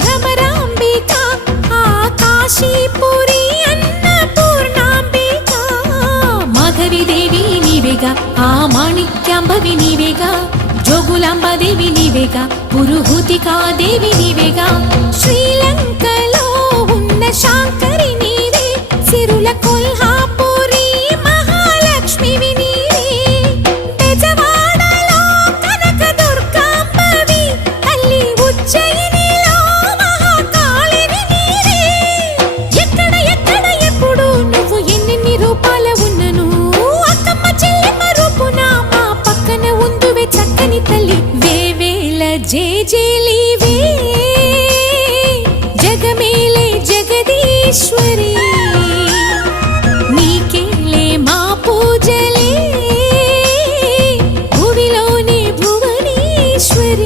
భ్రమరాంబికా ఆ కాశీపురి అన్నపూర్ణాంబికా మాధవి దేవి నీవేగా ఆ మాణిక్యాంబవి నీవేగా జోగులాంబ దేవి నీవేగా పురుహూతికా దేవి నీవేగా శ్రీలంకలో ఉన్న శాంకరి నీవే సిరుల కొల్హాపురి మహాలక్ష్మివి నీవే బెజవాడలో కనక దుర్గాంబవి తల్లి ఉజ్జయినిలో మహాకాళిని నీవే ఎక్కడ ఎక్కడ ఎప్పుడు నువ్వు ఎన్నెన్ని రూపాల ఉన్నను అక్కమ్మ చెల్లెమ్మ రూపున మా పక్కన ఉందువే చక్కని తల్లి వేవేల జేజేలివే జగమేలే జగదీశ్వరి